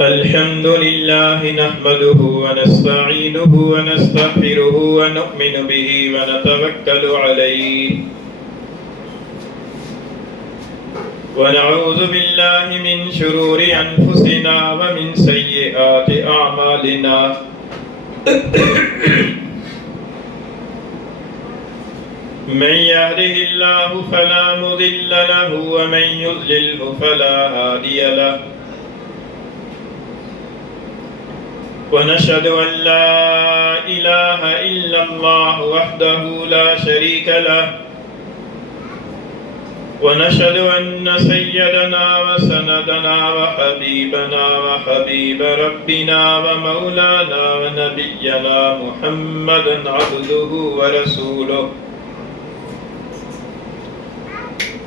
الحمد لله نحمده ونستعينه ونستغفره ونؤمن به ونتوكل عليه ونعوذ بالله من شرور أنفسنا ومن سيئات أعمالنا من يهده الله فلا مضل له ومن يضلله فلا هادي له ونشهد أن لا إله إلا الله وحده لا شريك له ونشهد أن سيدنا وسندنا وحبيبنا وحبيب ربنا ومولانا ونبينا محمدا عبده ورسوله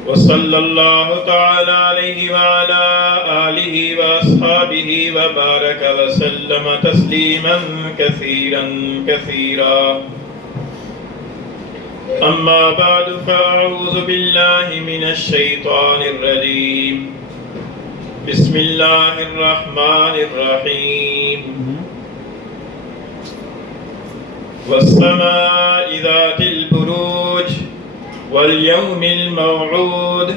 وصلى الله تعالى عليه وعلى آله وأصحابه وبارك وسلم تسليما كثيرا كثيرا أما بعد فأعوذ بالله من الشيطان الرجيم بسم الله الرحمن الرحيم والسماء ذات البروج واليوم الموعود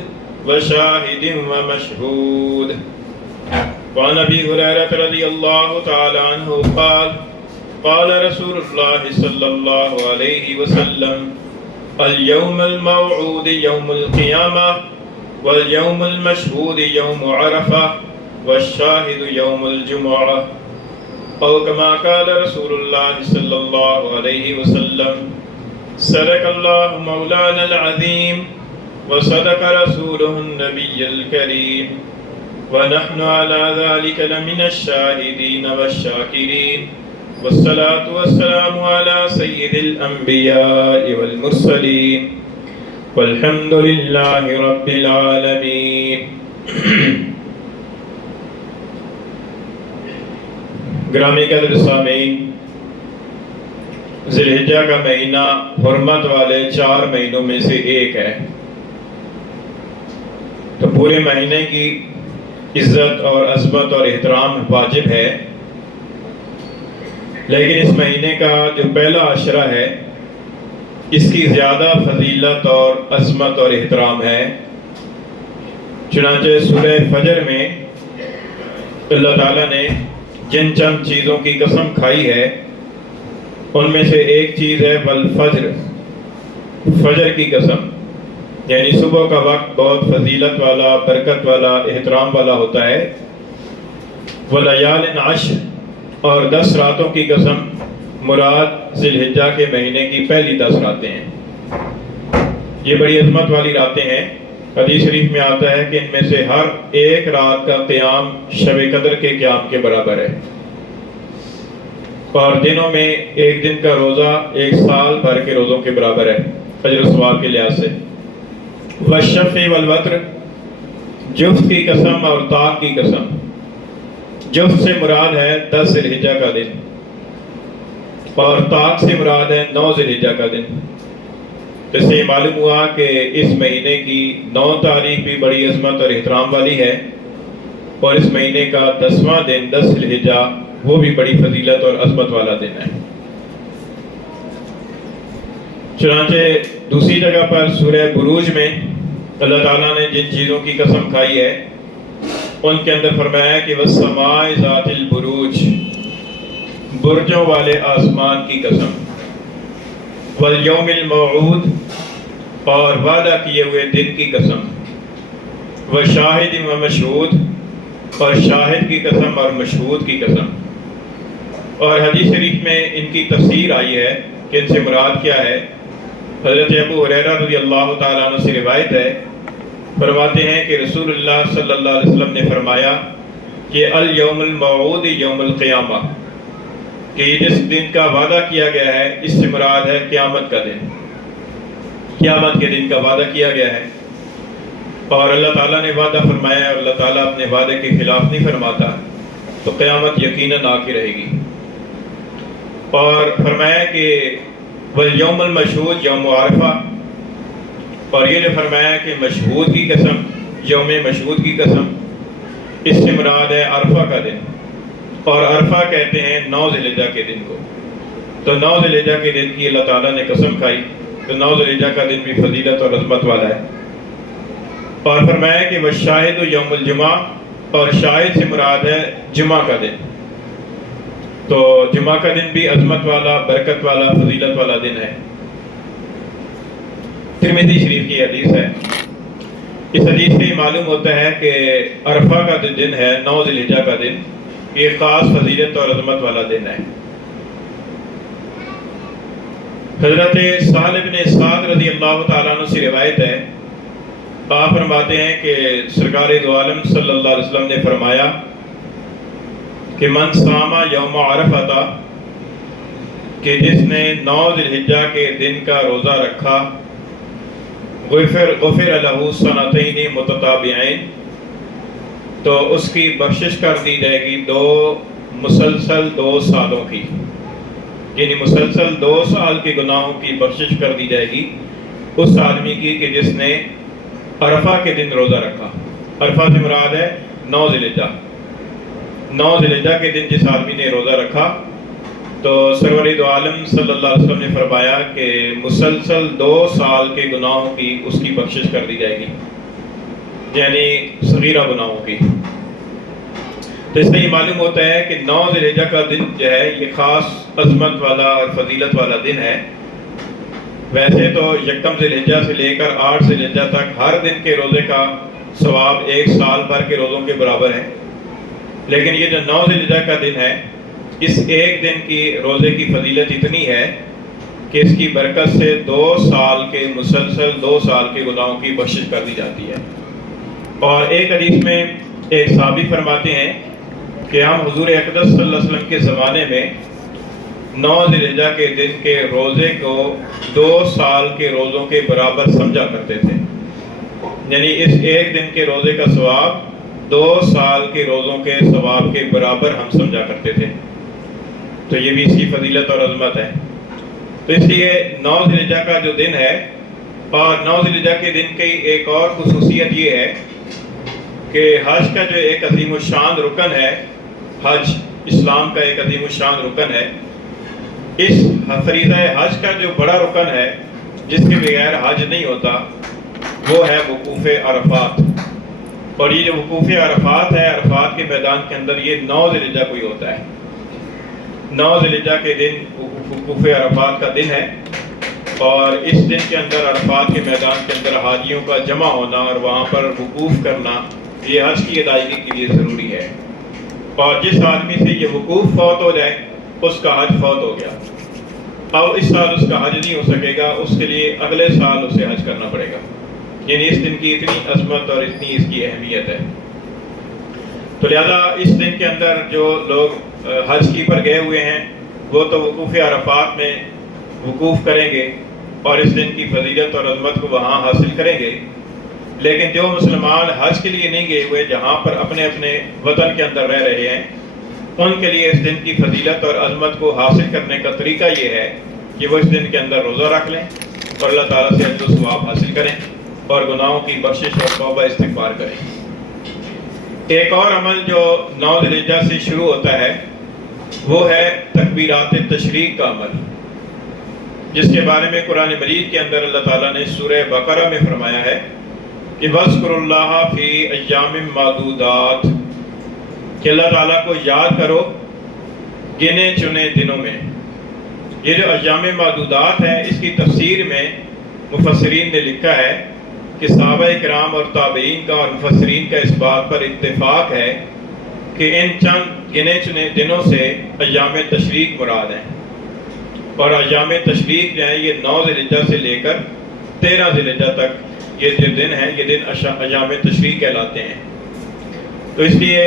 وشاهد ومشهود وعن أبي هريرة رضي الله تعالى عنه قال قال رسول الله صلى الله عليه وسلم اليوم الموعود يوم القيامة واليوم المشهود يوم عرفة والشاهد يوم الجمعة أو كما قال رسول الله صلى الله عليه وسلم صدق الله مولانا العظيم وصدق رسوله النبي الكريم ونحن على ذلك لمن الشاهدين والشاكرين والصلاة والسلام على سيد الأنبياء والمرسلين والحمد لله رب العالمين گرامی قدر سامعین، ذی الحجہ کا مہینہ حرمت والے 4 مہینوں میں سے ایک ہے، تو پورے مہینے کی عزت اور عظمت اور احترام واجب ہے، لیکن اس مہینے کا جو پہلا عشرہ ہے اس کی زیادہ فضیلت اور عظمت اور احترام ہے۔ چنانچہ سورہ فجر میں اللہ تعالیٰ نے جن چند چیزوں کی قسم کھائی ہے ان میں سے ایک چیز ہے والفجر، فجر کی قسم، یعنی صبح کا وقت بہت فضیلت والا، برکت والا، احترام والا ہوتا ہے۔ ولیال عشر، اور 10 راتوں کی قسم، مراد ذی الحجہ کے مہینے کی پہلی 10 راتیں ہیں۔ یہ بڑی عظمت والی راتیں ہیں۔ حدیث شریف میں آتا ہے کہ ان میں سے ہر ایک رات کا قیام شب قدر کے قیام کے برابر ہے، اور دنوں میں ایک دن کا روزہ 1 سال بھر کے روزوں کے برابر ہے اجر و ثواب کے لحاظ سے۔ والشفع والوتر، جفت کی قسم اور طاق کی قسم۔ جفت سے مراد ہے 10 ذی الحجہ کا دن، اور طاق سے مراد ہے 9 ذی الحجہ کا دن۔ اس سے معلوم ہوا کہ اس مہینے کی 9 تاریخ بھی بڑی عظمت اور احترام والی ہے، اور اس مہینے کا 10واں دن 10 ذی الحجہ وہ بھی بڑی فضیلت اور عظمت والا دن ہے۔ چنانچہ دوسری جگہ پر سورہ بروج میں اللہ تعالیٰ نے جن چیزوں کی قسم کھائی ہے ان کے اندر فرمایا کہ والسماء ذات البروج، برجوں والے آسمان کی قسم، والیوم الموعود، اور وعدہ کیے ہوئے دن کی قسم، وشاہد و مشہود، اور شاہد کی قسم اور مشہود کی قسم۔ اور حدیث شریف میں ان کی تفسیر آئی ہے کہ ان سے مراد کیا ہے۔ حضرت ابو ہریرہ رضی اللہ تعالیٰ عنہ سے روایت ہے، فرماتے ہیں کہ رسول اللہ صلی اللہ علیہ وسلم نے فرمایا کہ الیوم الموعود یوم القیامہ، کہ جس دن کا وعدہ کیا گیا ہے اس سے مراد ہے قیامت کا دن، قیامت کے دن کا وعدہ کیا گیا ہے۔ اور اللہ تعالیٰ نے وعدہ فرمایا ہے، اور اللہ تعالیٰ اپنے وعدے کے خلاف نہیں فرماتا، تو قیامت یقیناً آ کے رہے گی۔ اور فرمایا کہ والیوم المشہود یوم عرفہ، اور یہ جو فرمایا کہ مشہود کی قسم، یوم مشہود کی قسم، اس سے مراد ہے عرفہ کا دن، اور عرفہ کہتے ہیں 9 ذی الحجہ کے دن کو۔ تو 9 ذی الحجہ کے دن کی اللہ تعالیٰ نے قسم کھائی، تو 9 ذی الحجہ کا دن بھی فضیلت اور عظمت والا ہے۔ اور فرمایا کہ والشاہد یوم الجمعہ، اور شاہد سے مراد ہے جمعہ کا دن۔ تو جمعہ کا دن بھی عظمت والا، برکت والا، فضیلت والا دن ہے۔ ترمذی شریف کی حدیث ہے۔ اس حدیث سے معلوم ہوتا ہے کہ عرفہ کا جو دن ہے، 9 ذی الحجہ کا دن، یہ خاص فضیلت اور عظمت والا دن ہے۔ حضرت سہل بن سعد رضی اللہ تعالیٰ عنہ سے روایت ہے، آپ فرماتے ہیں کہ سرکار دو عالم صلی اللہ علیہ وسلم نے فرمایا کہ من صام یوم عرفہ، کہ جس نے 9 ذی الحجہ کے دن کا روزہ رکھا، غفر لہ سنتین متتابعین، تو اس کی بخشش کر دی جائے گی مسلسل 2 سالوں کی، یعنی مسلسل 2 سال کے گناہوں کی بخشش کر دی جائے گی اس آدمی کی کہ جس نے عرفہ کے دن روزہ رکھا۔ عرفہ سے مراد ہے 9 ذی الحجہ۔ 9 ذی الحجہ کے دن جس آدمی نے روزہ رکھا، تو سرور دو عالم صلی اللہ علیہ وسلم نے فرمایا کہ مسلسل 2 سال کے گناہوں کی اس کی بخشش کر دی جائے گی، یعنی صغیرہ گناہوں کی۔ تو اس سے یہ معلوم ہوتا ہے کہ 9 ذی الحجہ کا دن جو ہے یہ خاص عظمت والا اور فضیلت والا دن ہے۔ ویسے تو یکم ذی الحجہ سے لے کر 8 ذی الحجہ تک ہر دن کے روزے کا ثواب 1 سال بھر کے روزوں کے برابر ہے، لیکن یہ جو 9 ذی الحجہ کا دن ہے، اس ایک دن کی روزے کی فضیلت اتنی ہے کہ اس کی برکت سے 2 سال کے مسلسل 2 سال کے گناہوں کی بخشش کر دی جاتی ہے۔ اور ایک حدیث میں ایک صحابی فرماتے ہیں کہ ہم حضور اقدس صلی اللہ علیہ وسلم کے زمانے میں 9 ذی الحجہ کے دن کے روزے کو 2 سال کے روزوں کے برابر سمجھا کرتے تھے، یعنی اس ایک دن کے روزے کا ثواب 2 سال کے روزوں کے ثواب کے برابر ہم سمجھا کرتے تھے۔ تو یہ بھی اس کی فضیلت اور عظمت ہے۔ تو اس لیے 9 ذی الحجہ کا جو دن ہے، اور 9 ذی الحجہ کے دن کی ایک اور خصوصیت یہ ہے کہ حج کا جو ایک عظیم الشان رکن ہے، حج اسلام کا ایک عظیم الشان رکن ہے، اس فریضہ حج کا جو بڑا رکن ہے جس کے بغیر حج نہیں ہوتا، وہ ہے وقوف عرفات۔ اور یہ جو وقوف عرفات ہے، عرفات کے میدان کے اندر، یہ 9 ذی الحجہ کو ہی ہوتا ہے۔ 9 ذی الحجہ کے دن وقوف عرفات کا دن ہے، اور اس دن کے اندر عرفات کے میدان کے اندر حاجیوں کا جمع ہونا اور وہاں پر وقوف کرنا، یہ حج کی ادائیگی کے لیے ضروری ہے۔ اور جس آدمی سے یہ وقوف فوت ہو جائے، اس کا حج فوت ہو گیا، اب اس سال اس کا حج نہیں ہو سکے گا، اس کے لیے اگلے سال اسے حج کرنا پڑے گا۔ یعنی اس دن کی اتنی عظمت اور اتنی اس کی اہمیت ہے۔ تو لہذا اس دن کے اندر جو لوگ حج کی پر گئے ہوئے ہیں، وہ تو وقوف عرفات میں وقوف کریں گے اور اس دن کی فضیلت اور عظمت کو وہاں حاصل کریں گے، لیکن جو مسلمان حج کے لیے نہیں گئے ہوئے، جہاں پر اپنے اپنے وطن کے اندر رہ رہے ہیں، ان کے لیے اس دن کی فضیلت اور عظمت کو حاصل کرنے کا طریقہ یہ ہے کہ وہ اس دن کے اندر روزہ رکھ لیں اور اللہ تعالیٰ سے اجر و ثواب حاصل کریں اور گناہوں کی بخشش اور توبہ استغفار کریں۔ ایک اور عمل جو 9 ذی الحجہ سے شروع ہوتا ہے، وہ ہے تکبیرات تشریق کا عمل، جس کے بارے میں قرآن مجید کے اندر اللہ تعالیٰ نے سورہ بقرہ میں فرمایا ہے کہ وَاذْكُرُوا اللَّهَ فِي أَيَّامٍ مَّعْدُودَاتٍ، کہ اللہ تعالیٰ کو یاد کرو گنے چنے دنوں میں۔ یہ جو ایام معدودات ہے، اس کی تفسیر میں مفسرین نے لکھا ہے کہ صحابہ کرام اور تابعین کا اور مفسرین کا اس بات پر اتفاق ہے کہ ان چند گنے چنے دنوں سے ایام تشریق مراد ہیں، اور ایام تشریق جو ہیں یہ 9 ذی الحجہ سے لے کر 13 ذی الحجہ تک یہ جو دن ہیں، یہ دن ایام تشریق کہلاتے ہیں۔ تو اس لیے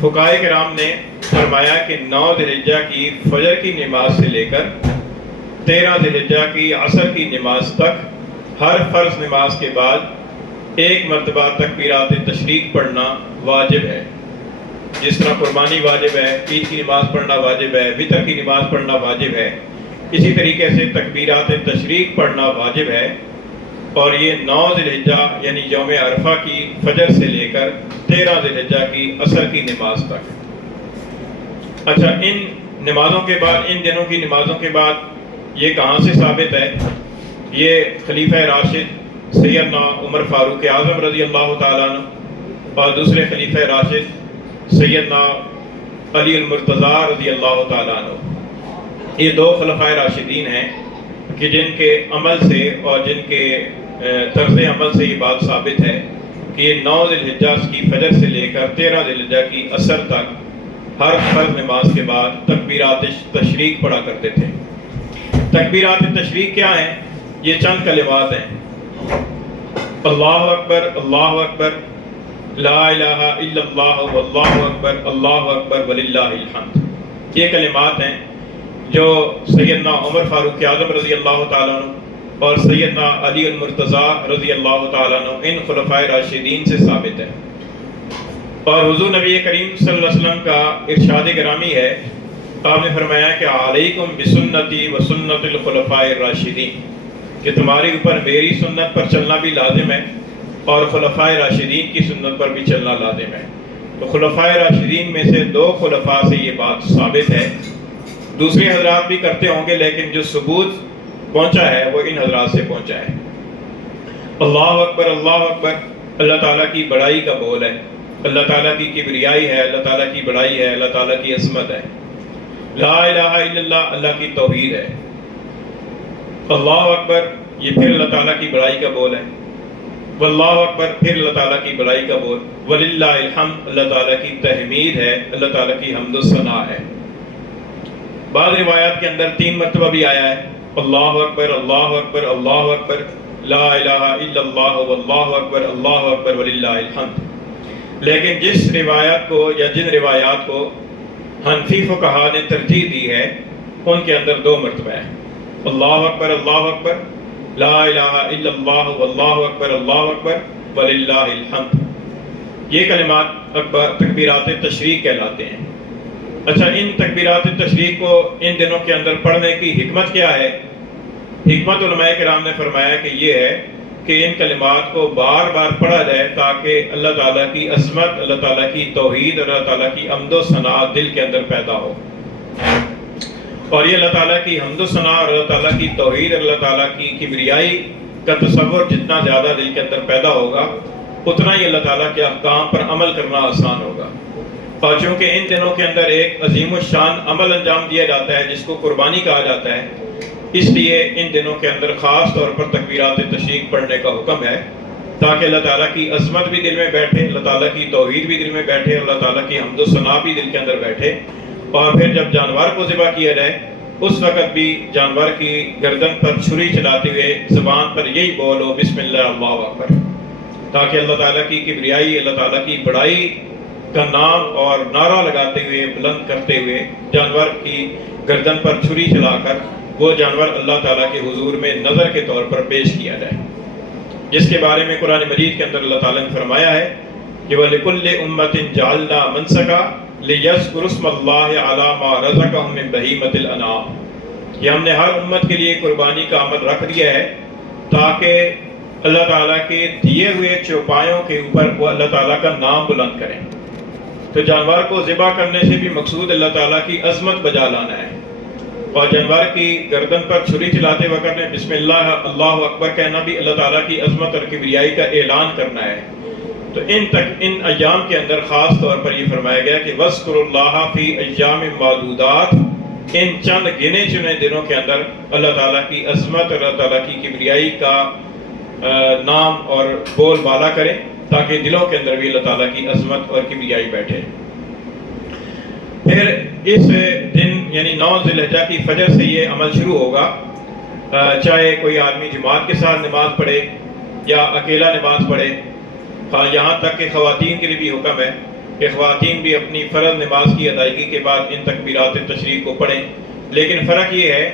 فقہائے کرام نے فرمایا کہ 9 ذی الحجہ کی فجر کی نماز سے لے کر 13 ذی الحجہ کی عصر کی نماز تک ہر فرض نماز کے بعد 1 مرتبہ تکبیرات تشریق پڑھنا واجب ہے۔ جس طرح قربانی واجب ہے، عید کی نماز پڑھنا واجب ہے، وطر کی نماز پڑھنا واجب ہے، اسی طریقے سے تکبیرات تشریق پڑھنا واجب ہے۔ اور یہ 9 ذی الحجہ یعنی یوم عرفہ کی فجر سے لے کر 13 ذی الحجہ کی عصر کی نماز تک۔ اچھا، ان نمازوں کے بعد، ان دنوں کی نمازوں کے بعد یہ کہاں سے ثابت ہے؟ یہ خلیفہ راشد سیدنا عمر فاروق اعظم رضی اللہ تعالیٰ عنہ اور دوسرے خلیفہ راشد سیدنا علی المرتضیٰ رضی اللہ تعالیٰ عنہ، یہ 2 خلفائے راشدین ہیں کہ جن کے عمل سے اور جن کے طرز عمل سے یہ بات ثابت ہے کہ یہ 9 ذی الحجہ کی فجر سے لے کر 13 ذی الحجہ کی عصر تک ہر فرض نماز کے بعد تکبیرات تشریق پڑھا کرتے تھے۔ تکبیرات تشریق کیا ہیں؟ یہ چند کلمات ہیں: اللہ اکبر، اللہ اکبر، لا الہ الا اللہ، واللہ اکبر، اللہ اکبر وللہ الحمد۔ یہ کلمات ہیں جو سیدنا عمر فاروق اعظم رضی اللہ تعالیٰ عنہ اور سیدنا علی المرتضیٰ رضی اللہ تعالیٰ عنہ ان خلفائے راشدین سے ثابت ہے۔ اور حضور نبی کریم صلی اللہ علیہ وسلم کا ارشاد گرامی ہے، آپ نے فرمایا کہ علیکم بسنتی و سنت الخلفاء الراشدین، کہ تمہارے اوپر میری سنت پر چلنا بھی لازم ہے اور خلفائے راشدین کی سنت پر بھی چلنا لازم ہے۔ تو خلفائے راشدین میں سے 2 خلفاء سے یہ بات ثابت ہے، دوسرے حضرات بھی کرتے ہوں گے لیکن جو ثبوت پہنچا ہے وہ ان حضرات سے پہنچا ہے۔ اللہ اکبر، اللہ اکبر اللہ تعالیٰ کی بڑائی کا بول ہے، اللہ تعالیٰ کی کبریائی ہے، اللہ تعالیٰ کی بڑائی ہے، اللہ تعالیٰ کی عظمت ہے۔ لا الہ الا اللہ اللہ کی توحید ہے۔ اللہ اکبر یہ پھر اللہ تعالیٰ کی بڑائی کا بول ہے، واللہ اکبر پھر اللہ تعالیٰ کی بڑائی کا بول، وللہ الحمد اللہ تعالیٰ کی تحمید ہے، اللہ تعالیٰ کی حمد و ثنا ہے۔ بعض روایات کے اندر 3 مرتبہ بھی آیا ہے، اللہ اکبر، اللہ اکبر، اللہ اکبر، لا الہ الا اللہ، واللہ اکبر، اللہ اکبر وللہ الحمد۔ لیکن جس روایات کو یا جن روایات کو حنفی فقہا نے ترجیح دی ہے ان کے اندر 2 مرتبہ ہے، اللہ اکبر، اللہ اکبر، لا الہ الا اللہ، واللہ اکبر، اللہ اکبر وللہ الحمد۔ یہ کلمات تکبیرات تشریق کہلاتے ہیں۔ اچھا، ان تکبیرات تشریق کو ان دنوں کے اندر پڑھنے کی حکمت کیا ہے؟ حکمت علماء کرام نے فرمایا کہ یہ ہے کہ ان کلمات کو بار بار پڑھا جائے تاکہ اللہ تعالیٰ کی عظمت، اللہ تعالیٰ کی توحید اور اللہ تعالیٰ کی حمد و ثنا دل کے اندر پیدا ہو۔ اور یہ اللہ تعالیٰ کی حمد و ثنا اور اللہ تعالیٰ کی توحید اور اللہ تعالیٰ کی کبریائی کا تصور جتنا زیادہ دل کے اندر پیدا ہوگا اتنا ہی اللہ تعالیٰ کے احکام پر عمل کرنا آسان ہوگا۔ اور چونکہ ان دنوں کے اندر ایک عظیم الشان عمل انجام دیا جاتا ہے جس کو قربانی کہا جاتا ہے، اس لیے ان دنوں کے اندر خاص طور پر تکبیرات تشریق پڑھنے کا حکم ہے تاکہ اللہ تعالیٰ کی عظمت بھی دل میں بیٹھے، اللہ تعالیٰ کی توحید بھی دل میں بیٹھے، اللہ تعالیٰ کی حمد و ثنا بھی دل کے اندر بیٹھے۔ اور پھر جب جانور کو ذبح کیا جائے اس وقت بھی جانور کی گردن پر چھری چلاتے ہوئے زبان پر یہی بولو بسم اللہ اللہ اکبر، تاکہ اللہ تعالیٰ کی کبریائی، اللہ تعالیٰ کی بڑائی کا نام اور نعرہ لگاتے ہوئے، بلند کرتے ہوئے جانور کی گردن پر چھری چلا کر وہ جانور اللہ تعالیٰ کے حضور میں نظر کے طور پر پیش کیا جائے، جس کے بارے میں قرآن مجید کے اندر اللہ تعالیٰ نے فرمایا ہے کہ وَلِكُلِّ أُمَّةٍ جَعَلْنَا مَنسَكًا لِيَذْكُرُوا اسْمَ اللَّهِ عَلَى مَا رَزَقَهُم مِّن بَهِيمَةِ الْأَنْعَامِ، کہ ہم نے ہر امت کے لیے قربانی کا عمل رکھ دیا ہے تاکہ اللہ تعالیٰ کے دیے ہوئے چوپایوں کے اوپر وہ اللہ تعالیٰ کا نام بلند کریں۔ تو جانور کو ذبح کرنے سے بھی مقصود اللہ تعالیٰ کی عظمت بجا لانا ہے، اور جانور کی گردن پر چھری چلاتے وقت میں بسم اللہ اللہ اکبر کہنا بھی اللہ تعالیٰ کی عظمت اور کبریائی کا اعلان کرنا ہے۔ تو ان ایام کے اندر خاص طور پر یہ فرمایا گیا کہ وَاذْكُرُوا اللَّهَ فِي أَيَّامٍ مَّعْدُودَاتٍ، ان چند گنے چنے دنوں کے اندر اللہ تعالیٰ کی عظمت اور اللہ تعالیٰ کی کبریائی کا نام اور بول بالا کریں تاکہ دلوں کے اندر بھی اللہ تعالیٰ کی عظمت اور کبریائی بیٹھے۔ پھر اس دن یعنی 9 ذی الحجہ کی فجر سے یہ عمل شروع ہوگا، چاہے کوئی آدمی جماعت کے ساتھ نماز پڑھے یا اکیلا نماز پڑھے، یہاں تک کہ خواتین کے لیے بھی حکم ہے کہ خواتین بھی اپنی فرض نماز کی ادائیگی کے بعد ان تکبیرات تشریق کو پڑھیں، لیکن فرق یہ ہے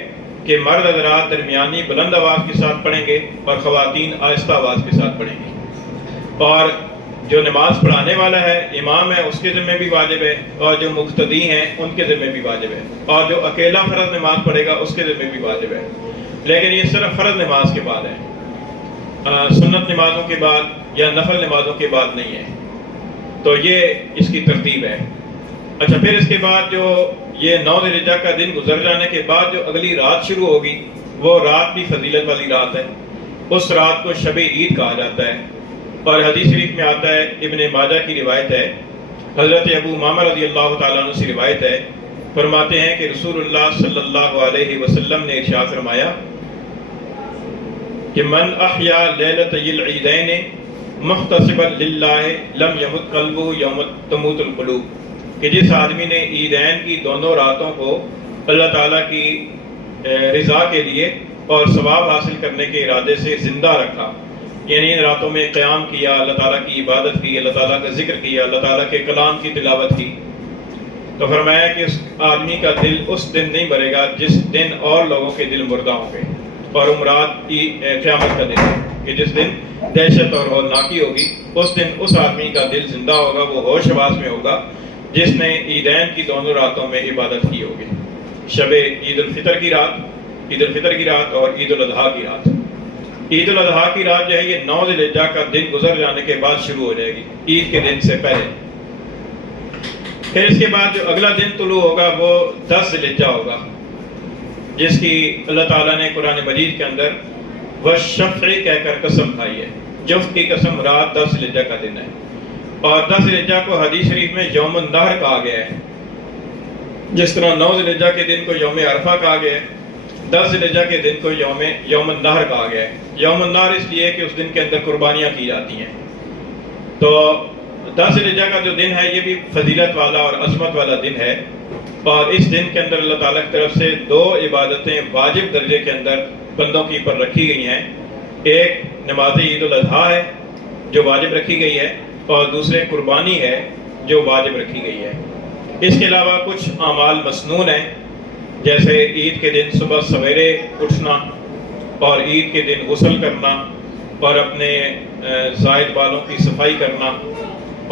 کہ مرد حضرات درمیانی بلند آواز کے ساتھ پڑھیں گے اور خواتین آہستہ آواز کے ساتھ پڑھیں گی، اور جو نماز پڑھانے والا ہے امام ہے اس کے ذمہ بھی واجب ہے، اور جو مقتدی ہیں ان کے ذمہ بھی واجب ہے، اور جو اکیلا فرض نماز پڑھے گا اس کے ذمہ بھی واجب ہے، لیکن یہ صرف فرض نماز کے بعد ہے۔ سنت نمازوں کے بعد یا نفل نمازوں کے بعد نہیں ہے. تو یہ اس کی ترتیب ہے. اچھا، پھر اس کے بعد جو یہ 9 ذی الحجہ کا دن گزر جانے کے بعد جو اگلی رات شروع ہوگی وہ رات بھی فضیلت والی رات ہے. اس رات کو شب عید کہا جاتا ہے. اور حدیث شریف میں آتا ہے، ابن ماجہ کی روایت ہے، حضرت ابو امامہ رضی اللہ تعالیٰ عنہ سے روایت ہے، فرماتے ہیں کہ رسول اللہ صلی اللہ علیہ وسلم نے ارشاد فرمایا کہ من احیا لیلۃ العیدین محتسبا للہ لم یمت قلبہ یوم تموت القلوب، کہ جس آدمی نے عیدین کی دونوں راتوں کو اللہ تعالیٰ کی رضا کے لیے اور ثواب حاصل کرنے کے ارادے سے زندہ رکھا، یعنی ان راتوں میں قیام کیا، اللہ تعالیٰ کی عبادت کی، اللہ تعالیٰ کا ذکر کیا، اللہ تعالیٰ کے کلام کی تلاوت کی، تو فرمایا کہ اس آدمی کا دل اس دن نہیں مرے گا جس دن اور لوگوں کے دل مردہ ہوں گے. اور مراد قیامت کا دن ہے کہ جس دن دہشت اور ہولناکی ہوگی، اس دن اس آدمی کا دل زندہ ہوگا، وہ ہوش حواس میں ہوگا جس نے عیدین کی دونوں راتوں میں عبادت کی ہوگی. شب عید الفطر کی رات اور عید الاضحیٰ کی رات. عید الاضحیٰ کی رات جو ہے یہ 9 ذی الحجہ کا دن گزر جانے کے بعد شروع ہو جائے گی، عید کے دن سے پہلے. پھر اس کے بعد جو اگلا دن طلوع ہوگا وہ 10 ذی الحجہ ہوگا، جس کی اللہ تعالیٰ نے قرآن مجید کے اندر والشفع کہہ کر قسم کھائی ہے. جفت کی قسم رات 10 ذی الحجہ کا دن ہے. اور 10 ذی الحجہ کو حدیث شریف میں یوم النحر کہا گیا ہے، جس طرح 9 ذی الحجہ کے دن کو یوم عرفہ کہا گیا ہے، 10 ذی الحجہ کے دن کو یوم النحر کہا گیا ہے. یوم النحر اس لیے کہ اس دن کے اندر قربانیاں کی جاتی ہیں. تو 10 ذی الحجہ کا جو دن ہے یہ بھی فضیلت والا اور عظمت والا دن ہے. اور اس دن کے اندر اللہ تعالیٰ کی طرف سے 2 عبادتیں واجب درجے کے اندر بندوں کی پر رکھی گئی ہیں. ایک نماز عید الاضحیٰ ہے جو واجب رکھی گئی ہے، اور دوسرے قربانی ہے جو واجب رکھی گئی ہے. اس کے علاوہ کچھ اعمال مسنون ہیں، جیسے عید کے دن صبح سویرے اٹھنا اور عید کے دن غسل کرنا اور اپنے زائد بالوں کی صفائی کرنا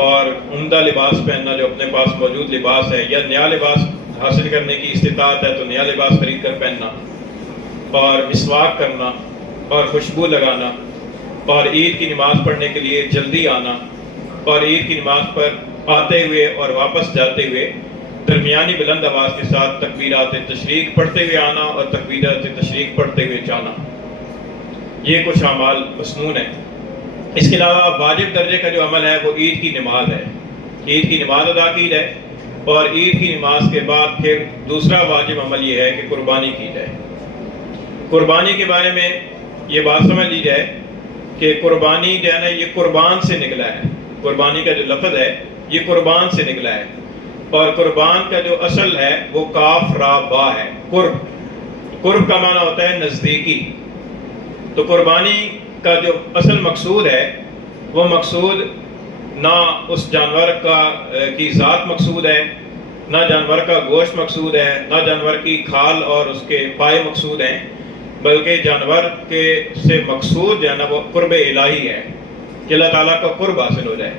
اور عمدہ لباس پہننا جو اپنے پاس موجود لباس ہے، یا نیا لباس حاصل کرنے کی استطاعت ہے تو نیا لباس خرید کر پہننا، اور مسواک کرنا اور خوشبو لگانا، اور عید کی نماز پڑھنے کے لیے جلدی آنا، اور عید کی نماز پر آتے ہوئے اور واپس جاتے ہوئے درمیانی بلند آواز کے ساتھ تکبیرات تشریق پڑھتے ہوئے آنا اور تکبیرات تشریق پڑھتے ہوئے جانا. یہ کچھ اعمال مسنون ہیں. اس کے علاوہ واجب درجے کا جو عمل ہے وہ عید کی نماز ہے. عید کی نماز ادا کی جائے، اور عید کی نماز کے بعد پھر دوسرا واجب عمل یہ ہے کہ قربانی کی جائے. قربانی کے بارے میں یہ بات سمجھ لی جائے کہ قربانی جو ہے نا یہ قربان سے نکلا ہے. قربانی کا جو لفظ ہے یہ قربان سے نکلا ہے، اور قربان کا جو اصل ہے وہ کاف را با ہے. قرب کا معنی ہوتا ہے نزدیکی. تو قربانی کا جو اصل مقصود ہے وہ مقصود نہ اس جانور کی ذات مقصود ہے، نہ جانور کا گوشت مقصود ہے، نہ جانور کی کھال اور اس کے پائے مقصود ہیں، بلکہ جانور کے سے مقصود جو ہے نا وہ قرب الہی ہے کہ اللہ تعالیٰ کا قرب حاصل ہو جائے.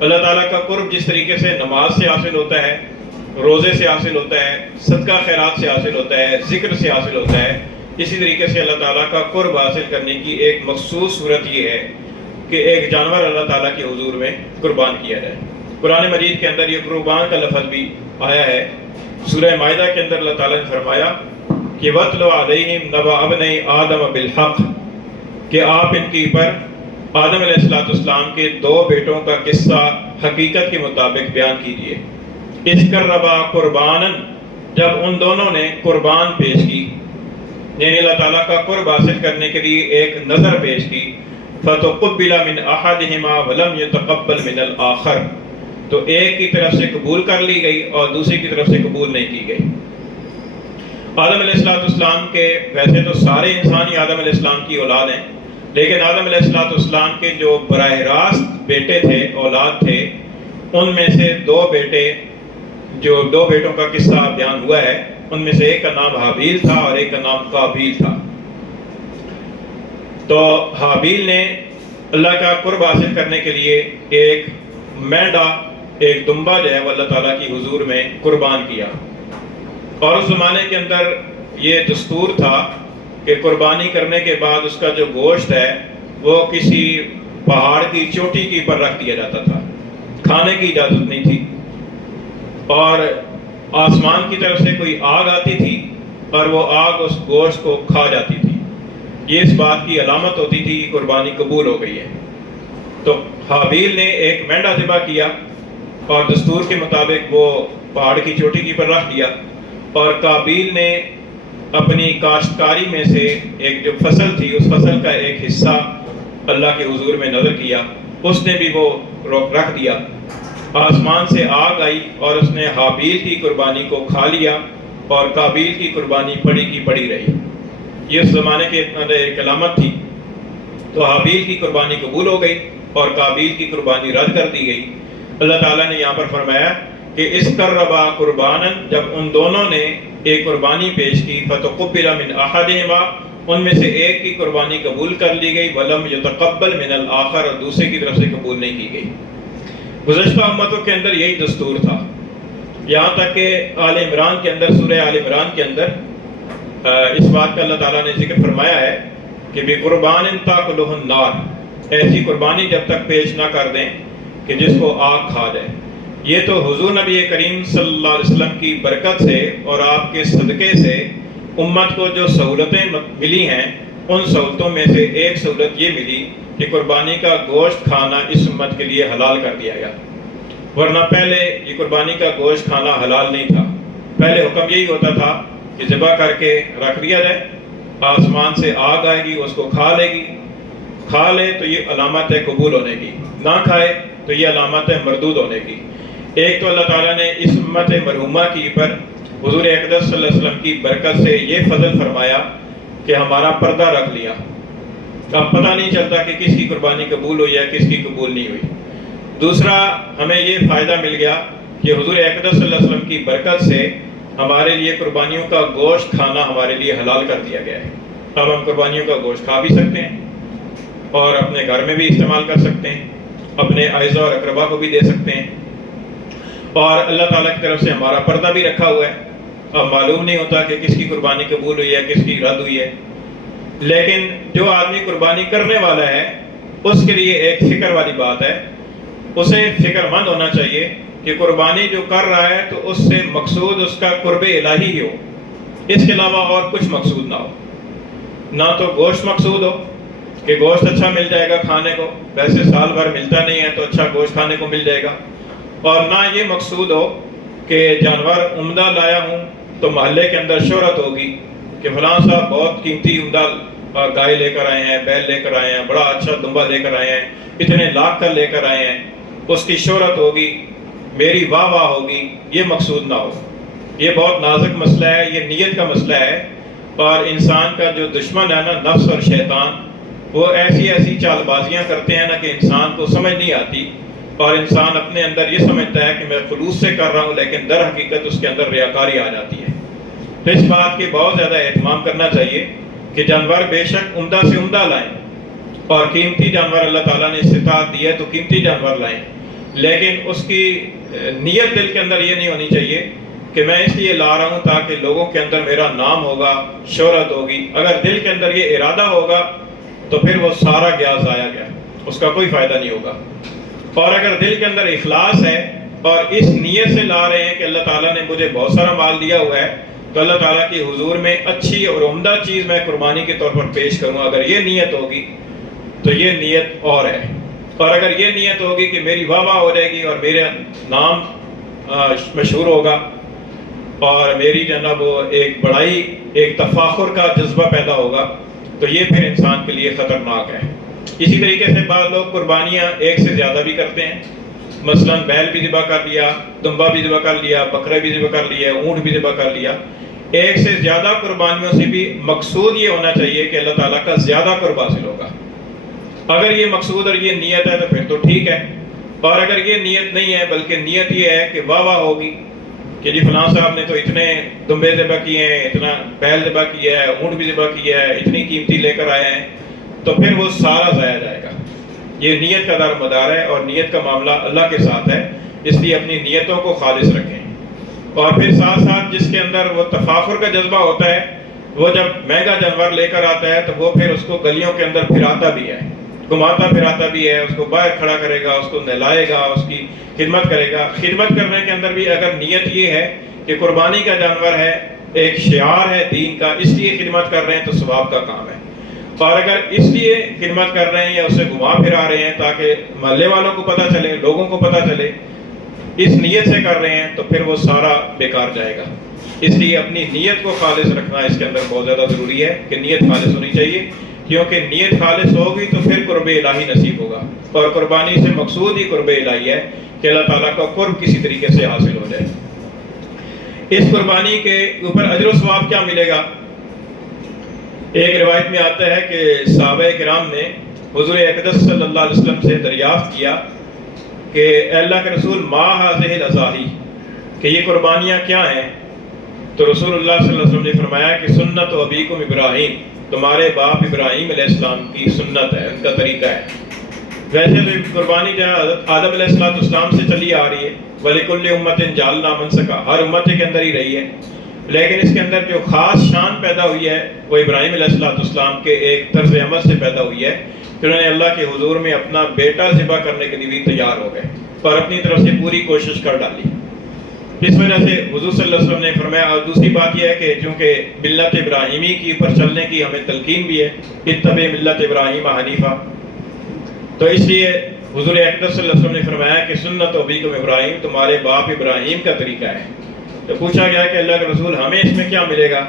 اللہ تعالیٰ کا قرب جس طریقے سے نماز سے حاصل ہوتا ہے، روزے سے حاصل ہوتا ہے، صدقہ خیرات سے حاصل ہوتا ہے، ذکر سے حاصل ہوتا ہے، اسی طریقے سے اللہ تعالیٰ کا قرب حاصل کرنے کی ایک مخصوص صورت یہ ہے کہ ایک جانور اللہ تعالیٰ کے حضور میں قربان کیا جائے. قرآن مجید کے اندر یہ قربان کا لفظ بھی آیا ہے. سورہ مائدہ کے اندر اللہ تعالیٰ نے فرمایا کہ وَاتْلُ عَلَيْهِمْ نَبَأَ ابْنَيْ آدَمَ بِالْحَقِّ، کہ آپ ان کی پر آدم علیہ السلام کے 2 بیٹوں کا قصہ حقیقت کے مطابق بیان کیجیے. اِذْ قَرَّبَا قُرْبَانًا، جب ان دونوں نے قربان پیش کی، یعنی اللہ تعالیٰ کا قرب حاصل کرنے کے لیے ایک نظر پیش کی. فَتُقُبِّلَ مِنْ أَحَدِهِمَا وَلَمْ يُتَقَبَّلْ مِنَ الْآخَرِ، تو ایک کی طرف سے قبول کر لی گئی اور دوسری کی طرف سے قبول نہیں کی گئی. آدم علیہ السلام کے ویسے تو سارے انسان ہی آدم علیہ السلام کی اولاد ہیں، لیکن آدم علیہ السلام کے جو براہ راست بیٹے تھے، اولاد تھے، ان میں سے 2 بیٹے، جو 2 بیٹوں کا قصہ بیان ہوا ہے، ان میں سے ایک کا نام حابیل تھا اور ایک کا نام قابیل تھا. تو حابیل نے اللہ کا قرب حاصل کرنے کے لیے ایک مینڈا، ایک دمبا جو ہے وہ اللہ تعالیٰ کی حضور میں قربان کیا. اور اس زمانے کے اندر یہ دستور تھا کہ قربانی کرنے کے بعد اس کا جو گوشت ہے وہ کسی پہاڑ کی چوٹی کے پر رکھ دیا جاتا تھا، کھانے کی اجازت نہیں تھی، اور آسمان کی طرف سے کوئی آگ آتی تھی اور وہ آگ اس گوشت کو کھا جاتی تھی۔ یہ اس بات کی علامت ہوتی تھی کہ قربانی قبول ہو گئی ہے۔ تو حابیل نے ایک مینڈا ذبح کیا اور دستور کے مطابق وہ پہاڑ کی چوٹی کی پر رکھ دیا، اور قابیل نے اپنی کاشتکاری میں سے ایک جو فصل تھی اس فصل کا ایک حصہ اللہ کے حضور میں نظر کیا، اس نے بھی وہ رکھ دیا۔ آسمان سے آگ آئی اور اس نے حابیل کی قربانی کو کھا لیا اور قابیل کی قربانی پڑی کی پڑی رہی۔ یہ اس زمانے کے ایک علامت تھی۔ تو حابیل کی قربانی قبول ہو گئی اور قابیل کی قربانی رد کر دی گئی۔ اللہ تعالیٰ نے یہاں پر فرمایا کہ اس قربا قرباناً، جب ان دونوں نے ایک قربانی پیش کی، فتقبل من احدہما، ان میں سے ایک کی قربانی قبول کر لی گئی، ولم یتقبل من الآخر، اور دوسرے کی طرف سے قبول نہیں کی گئی۔ گزشتہ امتوں کے اندر یہی دستور تھا، یہاں تک کہ آل عمران کے اندر، سورہ آل عمران کے اندر اس بات کا اللہ تعالیٰ نے ذکر فرمایا ہے کہ بقربان تاکلہ النار، ایسی قربانی جب تک پیش نہ کر دیں کہ جس کو آگ کھا جائے۔ یہ تو حضور نبی کریم صلی اللہ علیہ وسلم کی برکت سے اور آپ کے صدقے سے امت کو جو سہولتیں ملی ہیں، ان سہولتوں میں سے ایک سہولت یہ ملی کہ قربانی کا گوشت کھانا اس امت کے لیے حلال کر دیا گیا، ورنہ پہلے یہ قربانی کا گوشت کھانا حلال نہیں تھا۔ پہلے حکم یہی ہوتا تھا کہ ذبح کر کے رکھ دیا جائے، آسمان سے آگ آئے گی، اس کو کھا لے گی، کھا لے تو یہ علامت ہے قبول ہونے کی، نہ کھائے تو یہ علامت ہے مردود ہونے کی۔ ایک تو اللہ تعالیٰ نے اس امت مرحومہ کی پر حضور اقدس صلی اللہ علیہ وسلم کی برکت سے یہ فضل فرمایا کہ ہمارا پردہ رکھ لیا، اب پتہ نہیں چلتا کہ کس کی قربانی قبول ہوئی یا کس کی قبول نہیں ہوئی۔ دوسرا، ہمیں یہ فائدہ مل گیا کہ حضور اقدس صلی اللہ علیہ وسلم کی برکت سے ہمارے لیے قربانیوں کا گوشت کھانا ہمارے لیے حلال کر دیا گیا ہے۔ اب ہم قربانیوں کا گوشت کھا بھی سکتے ہیں اور اپنے گھر میں بھی استعمال کر سکتے ہیں، اپنے اعزاء اور اقربا کو بھی دے سکتے ہیں، اور اللہ تعالیٰ کی طرف سے ہمارا پردہ بھی رکھا ہوا ہے۔ اب معلوم نہیں ہوتا کہ کس کی قربانی قبول ہوئی ہے، کس کی رد ہوئی ہے، لیکن جو آدمی قربانی کرنے والا ہے اس کے لیے ایک فکر والی بات ہے، اسے فکر مند ہونا چاہیے کہ قربانی جو کر رہا ہے تو اس سے مقصود اس کا قرب الہی ہی ہو، اس کے علاوہ اور کچھ مقصود نہ ہو۔ نہ تو گوشت مقصود ہو کہ گوشت اچھا مل جائے گا کھانے کو، ویسے سال بھر ملتا نہیں ہے تو اچھا گوشت کھانے کو مل جائے گا، اور نہ یہ مقصود ہو کہ جانور عمدہ لایا ہوں تو محلے کے اندر شہرت ہوگی کہ فلاں صاحب بہت قیمتی عمدہ گائے لے کر آئے ہیں، بیل لے کر آئے ہیں، بڑا اچھا دمبا لے کر آئے ہیں، اتنے لاکھ کا لے کر آئے ہیں، اس کی شہرت ہوگی، میری واہ واہ ہوگی، یہ مقصود نہ ہو۔ یہ بہت نازک مسئلہ ہے، یہ نیت کا مسئلہ ہے، اور انسان کا جو دشمن ہے نا، نفس اور شیطان، وہ ایسی ایسی چال بازیاں کرتے ہیں نا کہ انسان کو سمجھ نہیں آتی، اور انسان اپنے اندر یہ سمجھتا ہے کہ میں خلوص سے کر رہا ہوں، لیکن در حقیقت اس کے اندر ریاکاری آ جاتی ہے۔ تو اس بات کے بہت زیادہ اہتمام کرنا چاہیے کہ جانور بے شک عمدہ سے عمدہ لائیں، اور قیمتی جانور اللہ تعالیٰ نے استطاعت دی ہے تو قیمتی جانور لائیں، لیکن اس کی نیت دل کے اندر یہ نہیں ہونی چاہیے کہ میں اس لیے لا رہا ہوں تاکہ لوگوں کے اندر میرا نام ہوگا، شہرت ہوگی۔ اگر دل کے اندر یہ ارادہ ہوگا تو پھر وہ سارا گیا ضائع گیا، اس کا کوئی فائدہ نہیں ہوگا۔ اور اگر دل کے اندر اخلاص ہے اور اس نیت سے لا رہے ہیں کہ اللہ تعالیٰ نے مجھے بہت سارا مال دیا ہوا ہے تو اللہ تعالیٰ کی حضور میں اچھی اور عمدہ چیز میں قربانی کے طور پر پیش کروں، اگر یہ نیت ہوگی تو یہ نیت اور ہے۔ اور اگر یہ نیت ہوگی کہ میری واہ واہ ہو جائے گی اور میرا نام مشہور ہوگا اور میری جناب وہ ایک بڑائی، ایک تفاخر کا جذبہ پیدا ہوگا، تو یہ پھر انسان کے لیے خطرناک ہے۔ اسی طریقے سے بعض لوگ قربانیاں ایک سے زیادہ بھی کرتے ہیں، مثلا بیل بھی ذبح کر لیا، دمبا بھی ذبح کر لیا، بکرے بھی ذبح کر لیا، اونٹ بھی ذبح کر لیا۔ ایک سے زیادہ قربانیوں سے بھی مقصود یہ ہونا چاہیے کہ اللہ تعالیٰ کا زیادہ قرب حاصل ہوگا۔ اگر یہ مقصود اور یہ نیت ہے تو پھر تو ٹھیک ہے، اور اگر یہ نیت نہیں ہے بلکہ نیت یہ ہے کہ واہ واہ ہوگی کہ جی فلاں صاحب نے تو اتنے دمبے ذبح کیے ہیں، اتنا بیل ذبح کیا ہے، اونٹ بھی ذبح کیا ہے، اتنی قیمتی لے کر آئے ہیں، تو پھر وہ سارا ضائع جائے گا۔ یہ نیت کا دار مدار ہے، اور نیت کا معاملہ اللہ کے ساتھ ہے، اس لیے اپنی نیتوں کو خالص رکھیں۔ اور پھر ساتھ ساتھ جس کے اندر وہ تفاخر کا جذبہ ہوتا ہے، وہ جب مہنگا جانور لے کر آتا ہے تو وہ پھر اس کو گلیوں کے اندر پھراتا بھی ہے، گھماتا پھراتا بھی ہے، اس کو باہر کھڑا کرے گا، اس کو نہلائے گا، اس کی خدمت کرے گا۔ خدمت کرنے کے اندر بھی اگر نیت یہ ہے کہ قربانی کا جانور ہے، ایک شعار ہے دین کا، اس لیے خدمت کر رہے ہیں تو ثواب کا کام ہے۔ اور اگر اس لیے خدمت کر رہے ہیں یا اسے گھما پھرا رہے ہیں تاکہ محلے والوں کو پتہ چلے، لوگوں کو پتہ چلے، اس نیت سے کر رہے ہیں تو پھر وہ سارا بیکار جائے گا۔ اس لیے اپنی نیت کو خالص رکھنا اس کے اندر بہت زیادہ ضروری ہے کہ نیت خالص ہونی چاہیے، کیونکہ نیت خالص ہوگی تو پھر قرب الہی نصیب ہوگا۔ اور قربانی سے مقصود ہی قرب الہی ہے کہ اللہ تعالیٰ کا قرب کسی طریقے سے حاصل ہو جائے۔ اس قربانی کے اوپر اجر و ثواب کیا ملے گا؟ ایک روایت میں آتا ہے کہ صحابہ کرام نے حضور اقدس صلی اللہ علیہ وسلم سے دریافت کیا کہ اے اللہ کے رسول ما ہذہ الاضاحی، کہ یہ قربانیاں کیا ہیں؟ تو رسول اللہ صلی اللہ علیہ وسلم نے فرمایا کہ سنت ابیکم ابراہیم، تمہارے باپ ابراہیم علیہ السلام کی سنت ہے، ان کا طریقہ ہے۔ ویسے تو قربانی جو ہے آدم علیہ السلام سے چلی آ رہی ہے، وَلِكُلِّ أُمَّةٍ جَعَلْنَا مَنْسَكًا، ہر امت کے اندر ہی رہی ہے، لیکن اس کے اندر جو خاص شان پیدا ہوئی ہے وہ ابراہیم علیہ السلام کے ایک طرز عمل سے پیدا ہوئی ہے کہ انہوں نے اللہ کے حضور میں اپنا بیٹا ذبح کرنے کے لیے بھی تیار ہو گئے اور اپنی طرف سے پوری کوشش کر ڈالی۔ اس وجہ سے حضور صلی اللہ علیہ وسلم نے فرمایا، اور دوسری بات یہ ہے کہ چونکہ ملت ابراہیمی کی اوپر چلنے کی ہمیں تلقین بھی ہے، اتبع ملت ابراہیم حنیفہ، تو اس لیے حضور اقدس صلی اللہ علیہ وسلم نے فرمایا کہ سنت ابیکم ابراہیم، تمہارے باپ ابراہیم کا طریقہ ہے۔ تو پوچھا گیا کہ اللہ کے رسول ہمیں اس میں کیا ملے گا؟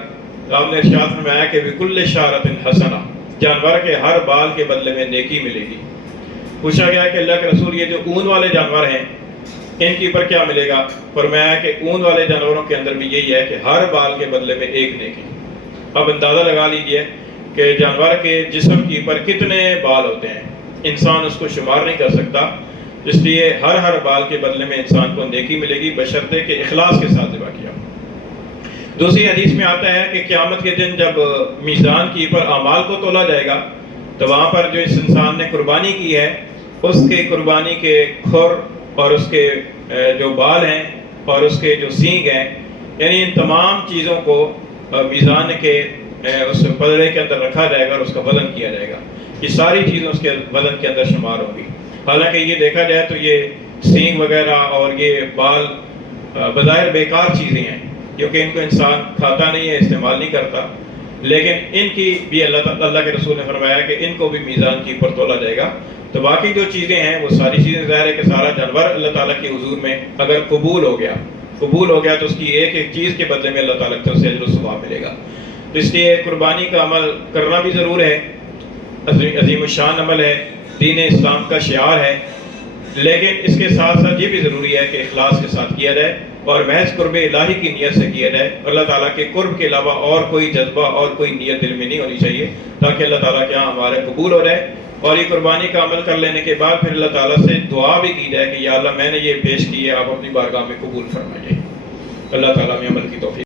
آپ نے ارشاد فرمایا کہ بِكُلِّ شَعْرَةٍ حَسَنَةٍ، جانور کے ہر بال کے بدلے میں نیکی ملے گی۔ پوچھا گیا کہ اللہ کے رسول یہ جو اون والے جانور ہیں ان کے اوپر کیا ملے گا؟ فرمایا کہ اون والے جانوروں کے اندر بھی یہی ہے کہ ہر بال کے بدلے میں ایک نیکی۔ اب اندازہ لگا لیجئے کہ جانور کے جسم کے اوپر کتنے بال ہوتے ہیں، انسان اس کو شمار نہیں کر سکتا، اس لیے ہر بال کے بدلے میں انسان کو نیکی ملے گی بشرطے کہ اخلاص کے ساتھ ذبح کیا۔ دوسری حدیث میں آتا ہے کہ قیامت کے دن جب میزان کے اوپر اعمال کو تولا جائے گا تو وہاں پر جو اس انسان نے قربانی کی ہے اس کے قربانی کے کھر اور اس کے جو بال ہیں اور اس کے جو سینگ ہیں، یعنی ان تمام چیزوں کو میزان کے اس پلڑے کے اندر رکھا جائے گا اور اس کا وزن کیا جائے گا۔ یہ ساری چیزیں اس کے وزن کے اندر شمار ہوں گی۔ حالانکہ یہ دیکھا جائے تو یہ سینگ وغیرہ اور یہ بال بظاہر بیکار چیزیں ہیں کیونکہ ان کو انسان کھاتا نہیں ہے، استعمال نہیں کرتا، لیکن ان کی بھی اللہ کے رسول نے فرمایا کہ ان کو بھی میزان کے اوپر تولا جائے گا۔ تو باقی جو چیزیں ہیں وہ ساری چیزیں ظاہر ہے کہ سارا جانور اللہ تعالیٰ کے حضور میں اگر قبول ہو گیا تو اس کی ایک ایک چیز کے بدلے میں اللہ تعالیٰ کی طرف سے اجر و ثواب ملے گا۔ تو اس لیے قربانی کا عمل کرنا بھی ضرور ہے، عظیم الشان عمل ہے، دین اسلام کا شعار ہے، لیکن اس کے ساتھ ساتھ یہ بھی ضروری ہے کہ اخلاص کے ساتھ کیا جائے اور محض قرب الہی کی نیت سے کیا جائے، اللہ تعالیٰ کے قرب کے علاوہ اور کوئی جذبہ اور کوئی نیت دل میں نہیں ہونی چاہیے، تاکہ اللہ تعالیٰ کے یہاں ہمارے قبول ہو جائے۔ اور یہ قربانی کا عمل کر لینے کے بعد پھر اللہ تعالیٰ سے دعا بھی کی جائے کہ یا اللہ میں نے یہ پیش کی ہے، آپ اپنی بارگاہ میں قبول فرمائیے۔ اللہ تعالیٰ میں عمل کی توفیق